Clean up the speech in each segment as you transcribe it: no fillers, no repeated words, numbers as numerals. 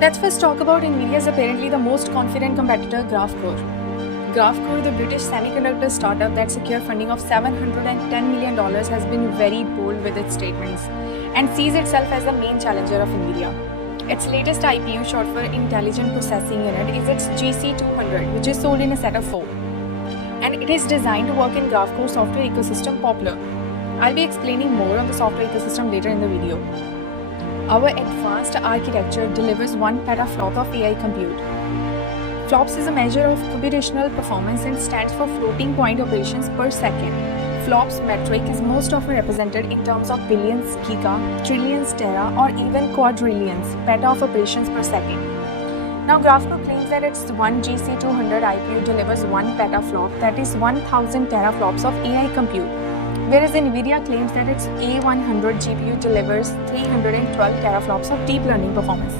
Let's first talk about Nvidia's apparently the most confident competitor, Graphcore. Graphcore, the British semiconductor startup that secured funding of $710 million, has been very bold with its statements and sees itself as the main challenger of Nvidia. Its latest IPU, short for Intelligent Processing Unit, is its GC200, which is sold in a set of 4. And it is designed to work in Graphcore software ecosystem Poplar. I'll be explaining more on the software ecosystem later in the video. Our advanced architecture delivers 1 petaflop of AI compute. Flops is a measure of computational performance and stands for floating point operations per second. Flops metric is most often represented in terms of billions giga, trillions tera, or even quadrillions peta of operations per second. Now, Graphcore claims that its 1 GC200 IPU delivers 1 petaflop, that is 1000 teraflops of AI compute, whereas Nvidia claims that its A100 GPU delivers 312 teraflops of deep learning performance.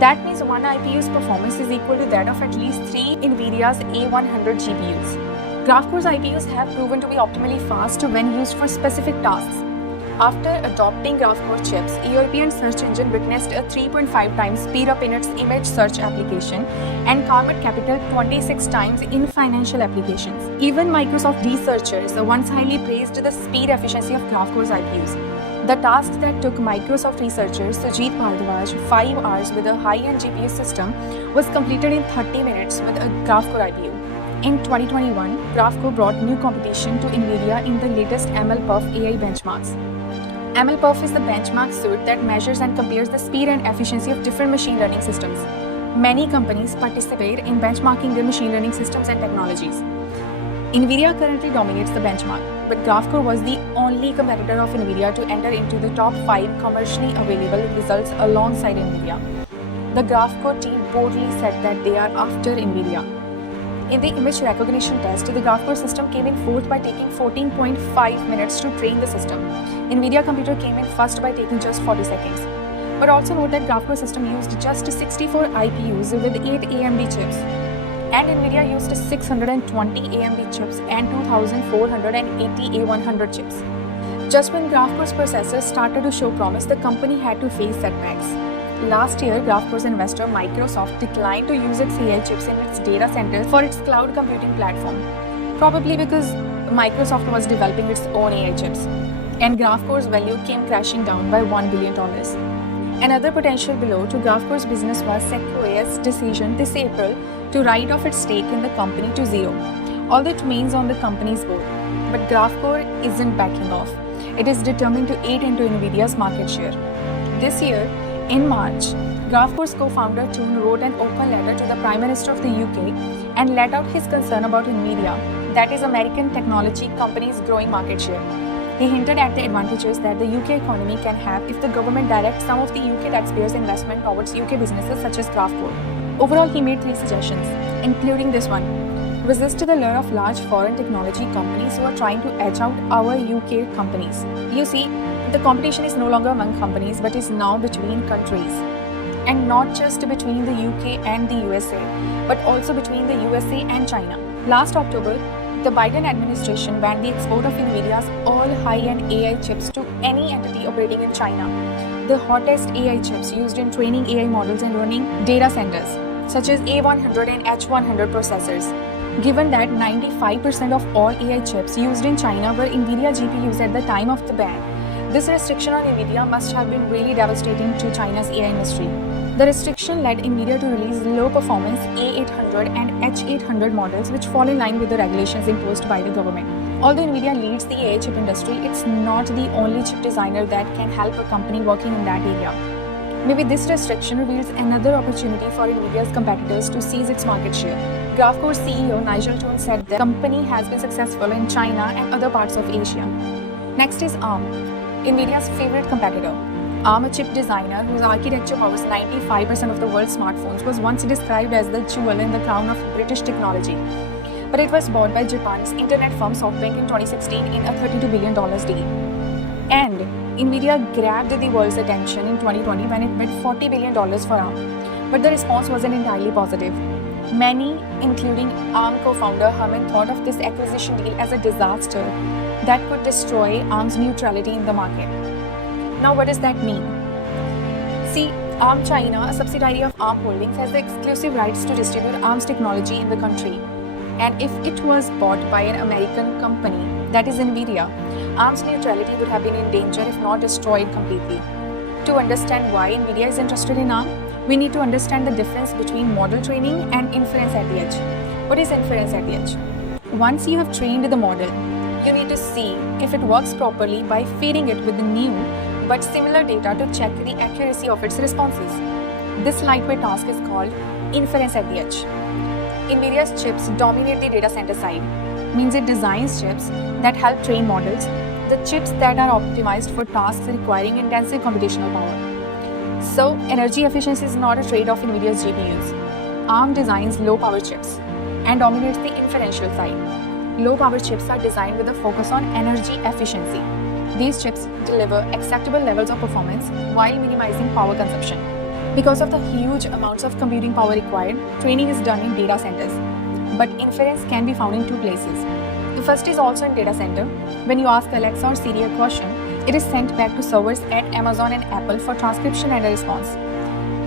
That means one IPU's performance is equal to that of at least 3 Nvidia's A100 GPUs. Graphcore's IPUs have proven to be optimally fast when used for specific tasks. After adopting Graphcore chips, European search engine witnessed a 3.5 times speed up in its image search application and Carmot Capital 26 times in financial applications. Even Microsoft researchers once highly praised the speed efficiency of Graphcore's IPUs. The task that took Microsoft researchers Sujit Bhardwaj 5 hours with a high-end GPU system was completed in 30 minutes with a Graphcore IPU. In 2021, Graphcore brought new competition to Nvidia in the latest MLPerf AI benchmarks. MLPerf is the benchmark suite that measures and compares the speed and efficiency of different machine learning systems. Many companies participate in benchmarking their machine learning systems and technologies. Nvidia currently dominates the benchmark, but Graphcore was the only competitor of Nvidia to enter into the top 5 commercially available results alongside Nvidia. The Graphcore team boldly said that they are after Nvidia. In the image recognition test, the Graphcore system came in 4th by taking 14.5 minutes to train the system. Nvidia computer came in first by taking just 40 seconds. But also note that Graphcore system used just 64 IPUs with 8 AMD chips. And Nvidia used 620 AMD chips and 2480 A100 chips. Just when Graphcore's processors started to show promise, the company had to face setbacks. Last year, Graphcore's investor Microsoft declined to use its AI chips in its data centers for its cloud computing platform, probably because Microsoft was developing its own AI chips, and Graphcore's value came crashing down by $1 billion. Another potential blow to Graphcore's business was Sequoia's decision this April to write off its stake in the company to zero, although it remains on the company's board. But Graphcore isn't backing off. It is determined to eat into Nvidia's market share. This year, in March, Graphcore's co-founder Toon wrote an open letter to the Prime Minister of the UK and let out his concern about Nvidia, that is American technology company's growing market share. He hinted at the advantages that the UK economy can have if the government directs some of the UK taxpayers' investment towards UK businesses such as Graphcore. Overall, he made 3 suggestions, including this one: resist the lure of large foreign technology companies who are trying to edge out our UK companies. You see, the competition is no longer among companies but is now between countries. And not just between the UK and the USA, but also between the USA and China. Last October, the Biden administration banned the export of Nvidia's all high-end AI chips to any entity operating in China. The hottest AI chips used in training AI models and running data centers, such as A100 and H100 processors. Given that 95% of all AI chips used in China were Nvidia GPUs at the time of the ban, this restriction on Nvidia must have been really devastating to China's AI industry. The restriction led Nvidia to release low-performance A800 and H800 models, which fall in line with the regulations imposed by the government. Although Nvidia leads the AI chip industry, it's not the only chip designer that can help a company working in that area. Maybe this restriction reveals another opportunity for Nvidia's competitors to seize its market share. Graphcore's CEO Nigel Toon said the company has been successful in China and other parts of Asia. Next is ARM, Nvidia's favorite competitor. ARM, a chip designer whose architecture powers 95% of the world's smartphones, was once described as the jewel in the crown of British technology. But it was bought by Japan's internet firm SoftBank in 2016 in a $32 billion deal. And Nvidia grabbed the world's attention in 2020 when it bid $40 billion for ARM. But the response wasn't entirely positive. Many, including ARM co-founder Herman, thought of this acquisition deal as a disaster that could destroy ARM's neutrality in the market. Now, what does that mean? See, ARM China, a subsidiary of ARM Holdings, has the exclusive rights to distribute ARM's technology in the country. And if it was bought by an American company, that is Nvidia, ARM's neutrality would have been in danger if not destroyed completely. To understand why Nvidia is interested in ARM, we need to understand the difference between model training and inference at the edge. What is inference at the edge? Once you have trained the model, you need to see if it works properly by feeding it with the new but similar data to check the accuracy of its responses. This lightweight task is called inference at the edge. Nvidia's chips dominate the data center side, means it designs chips that help train models, the chips that are optimized for tasks requiring intensive computational power. So, energy efficiency is not a trade-off in Nvidia's GPUs. ARM designs low-power chips and dominates the inferential side. Low-power chips are designed with a focus on energy efficiency. These chips deliver acceptable levels of performance while minimizing power consumption. Because of the huge amounts of computing power required, training is done in data centers. But inference can be found in two places. The first is also in data center. When you ask Alexa or Siri a question, it is sent back to servers at Amazon and Apple for transcription and a response.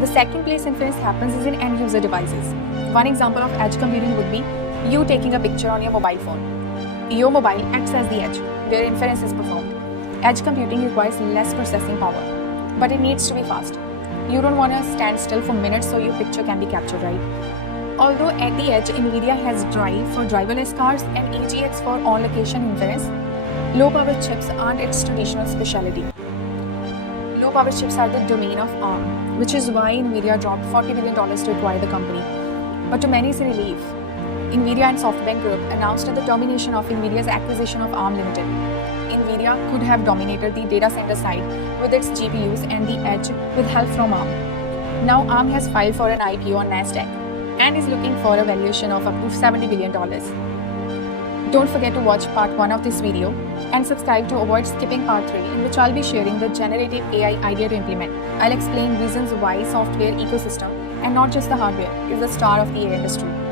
The second place inference happens is in end-user devices. One example of edge computing would be you taking a picture on your mobile phone. Your mobile acts as the edge, where inference is performed. Edge computing requires less processing power, but it needs to be fast. You don't want to stand still for minutes so your picture can be captured, right? Although at the edge, Nvidia has Drive for driverless cars and AGX for on-location inference, low-power chips aren't its traditional specialty. Low-power chips are the domain of ARM, which is why Nvidia dropped $40 billion to acquire the company. But to many's relief, Nvidia and Softbank Group announced the termination of Nvidia's acquisition of ARM Limited. Nvidia could have dominated the data center side with its GPUs and the edge with help from ARM. Now ARM has filed for an IPO on Nasdaq and is looking for a valuation of up to $70 billion. Don't forget to watch part 1 of this video and subscribe to avoid skipping part 3, in which I'll be sharing the generative AI idea to implement. I'll explain reasons why software ecosystem and not just the hardware is the star of the AI industry.